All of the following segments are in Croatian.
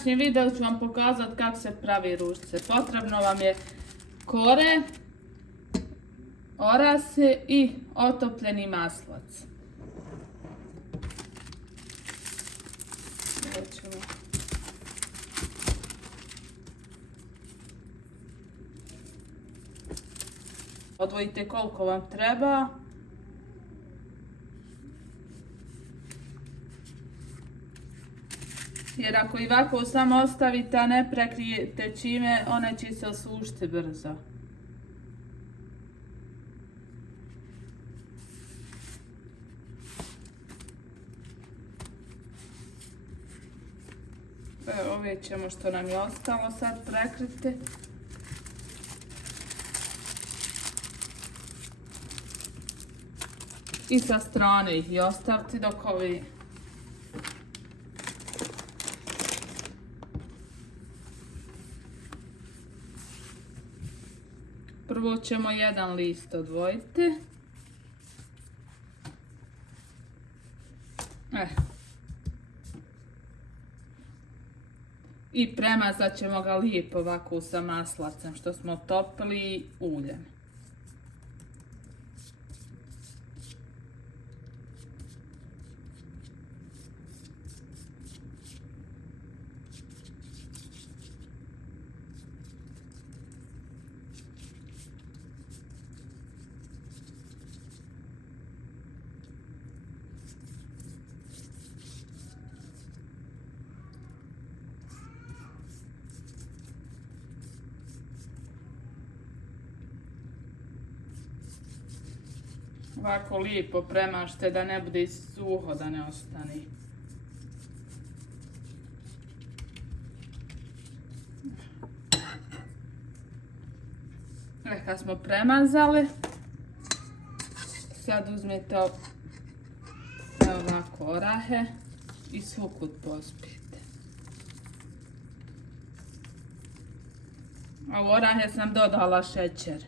današnjem videu ću vam pokazati kako se pravi ružice. Potrebno vam je kore, orase i otopljeni maslac. Odvojite koliko vam treba. Jer ako i ovako samo ostavite, a ne prekrijete čime, one će se osušiti brzo. Ove ćemo što nam je ostalo sad prekriti. I sa strane ih i ostaviti dok ovi prvo ćemo jedan list odvojiti. I premazat ćemo ga lijepo ovako sa maslacem što smo topili uljem. Ovako lijepo premažite da ne bude suho, da ne ostane. Kad smo premazali, sad uzmete ovako orahe i svukut pospijete. A u orahe sam dodala šećer.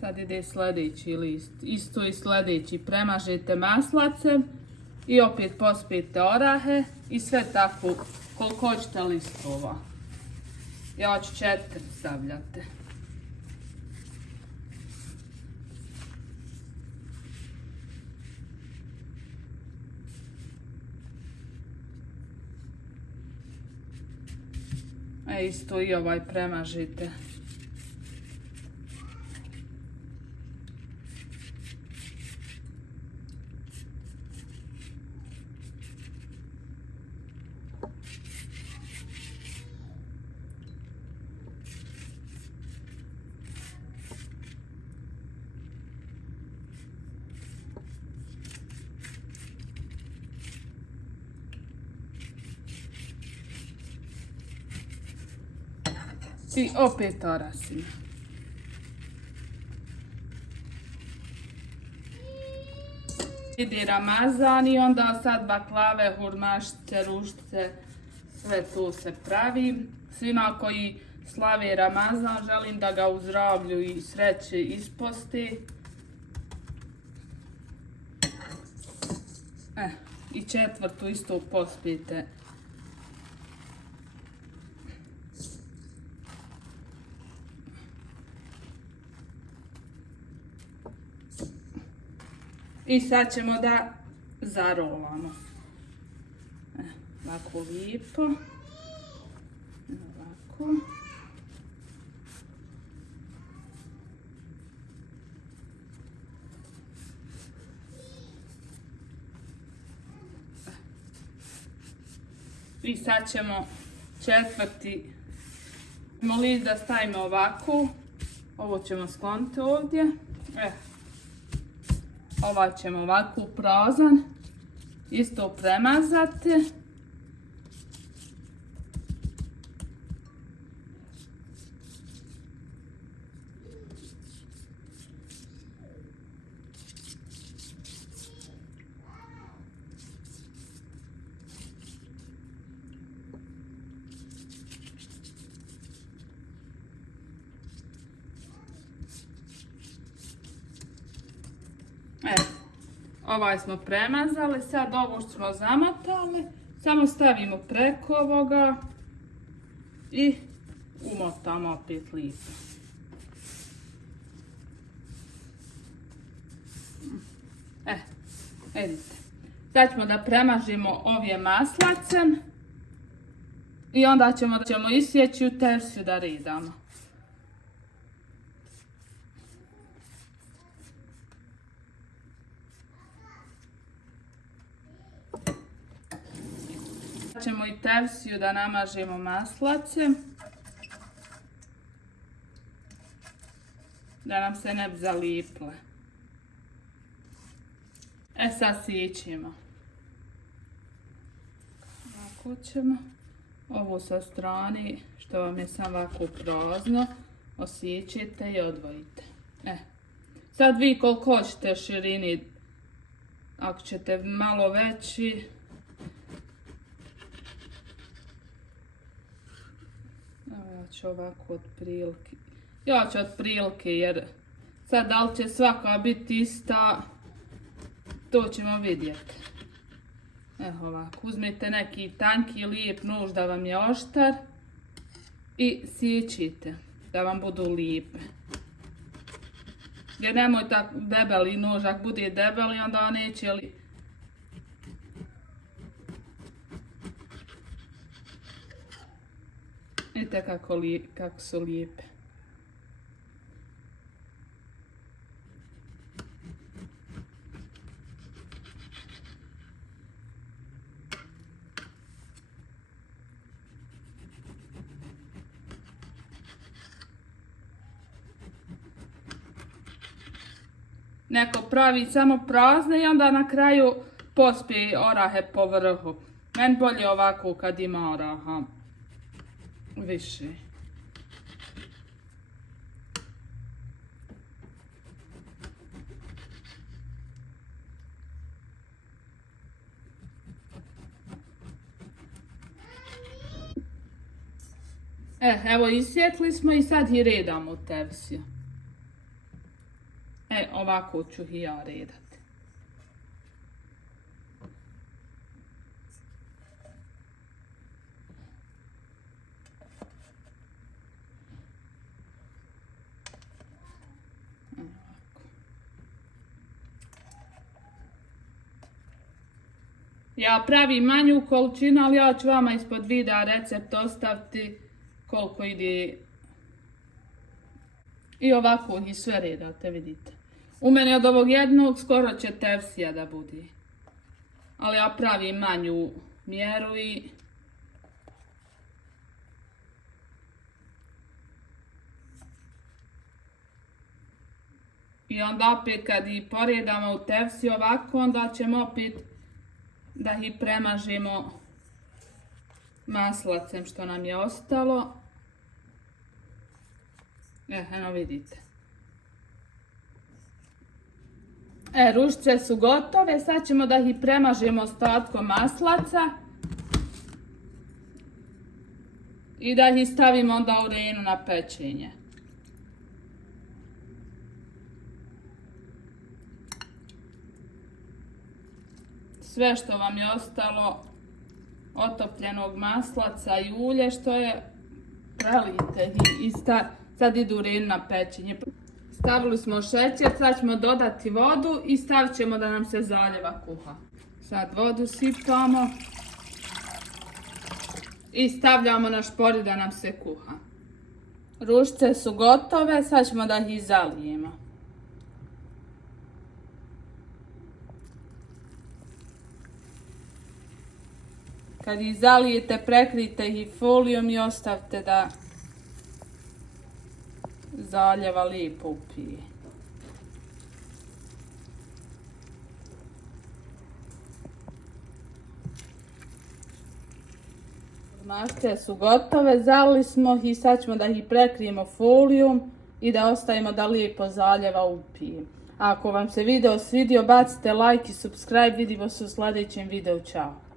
Sad ide sljedeći list, isto i sljedeći, premažete maslacem i opet pospijete orahe i sve tako koliko hoćete listova. Ja ću 4 stavljate. Isto i ovaj premažite. I opet orasimo. Ide Ramazan i onda sad baklave, hurmašice, ružice, sve to se pravi. Svima koji slave Ramazan želim da ga u zdravlju i sreći isposti. I 4. isto pospijete. I sad ćemo da zarolamo. Ovako lijepo. Ovako. I sad ćemo 4. list da stavimo ovako. Ovo ćemo skloniti ovdje. Ovaj ćemo ovako prazan isto premazati. Ovaj smo premazali, sad ovo što smo zamotali, samo stavimo preko ovoga i umotamo opet lipo. Vidite. Sad ćemo da premažimo ovje maslacem i onda ćemo isjeći u tefsiju da redamo. Sad ćemo i tefsiju da namažemo maslacem, da nam se ne bi zalipile. Sad sjećemo. Ovako ćemo. Ovo sa strane, što vam je samo ovako prazno, osjećate i odvojite. Sad vi koliko hoćete širini, ako ćete malo veći, ja ću ovako otprilike. Ja ću otprilike jer sad da li će svaka biti ista, to ćemo vidjeti. Evo ovako, uzmite neki tanki lijep nož da vam je oštar i sjećite da vam budu lijepe. Jer nemoj tako debeli nož, ako bude debeli onda neće li. Vidite kako su lijepe. Neko pravi samo prazne i onda na kraju pospije orahe po vrhu. Meni bolje ovako kad ima oraha više. Evo isjekli smo i sad i redamo u tefsiju. Ovako ću i ja redati. Ja pravim manju količinu, ali ja ću vama ispod videa recept ostaviti koliko ide. I ovako ih sve redate, vidite. U meni od ovog jednog skoro će tefsija da bude. Ali ja pravim manju mjeru i onda opet kad ih poredamo u tefsiju ovako, onda ćemo opet da ih premažimo maslacem što nam je ostalo. Eno vidite. Ružice su gotove, sad ćemo da ih premažemo ostatkom maslaca i da ih stavimo onda u renu na pečenje. Sve što vam je ostalo otopljenog maslaca i ulje što je, prelijte i sad idu u renu na pečenje. Stavili smo šećer, sad ćemo dodati vodu i stavit ćemo da nam se zaljeva kuha. Sad vodu sipamo i stavljamo na špori da nam se kuha. Ružice su gotove, sad ćemo da ih zalijemo. Kad ih zalijete, prekrijte ih folijom i ostavite da zaljeva lijepo upije. Mašće su gotove, zalili smo ih i sad ćemo da ih prekrijemo folijom i da ostavimo da lijepo zaljeva upije. Ako vam se video svidio, bacite like i subscribe, vidimo se u sljedećem videu, čao.